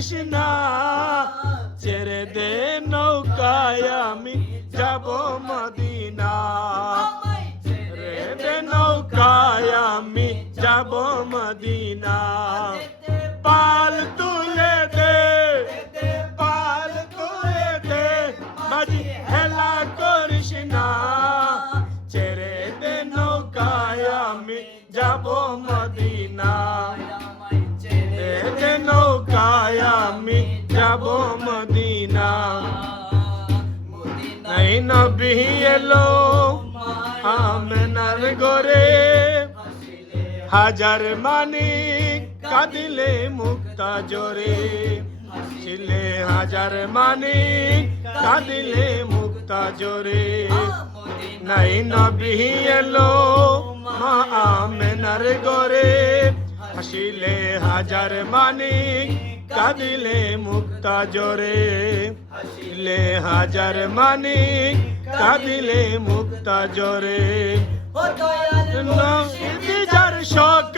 করিস না ছেড়ে দে নৌকায় আমি যাব মদিনা। ছেড়ে দে নৌকায় আমি যাব মদিনা। পাল তুলে দে, পাল তুলে দে, মাঝি হেলা করিস না। ছেড়ে দে নৌকায় আমি যাব মদিনা। যাব মদিনা। এই নবী এলো আমেনার গরে হাজার মানিক কাঁদিলে মুক্তা জোরে। ছিলে হাজার মানিক কাঁদিলে মুক্তা জোরে। নাই নবী এলো মা আমেনার গরে হাসিলে হাজার মানিক কাঁদিলে মুক্তা জোরে হাসিলে হাজার মানিক কাঁদিলে মুক্তা জোরে যার সকা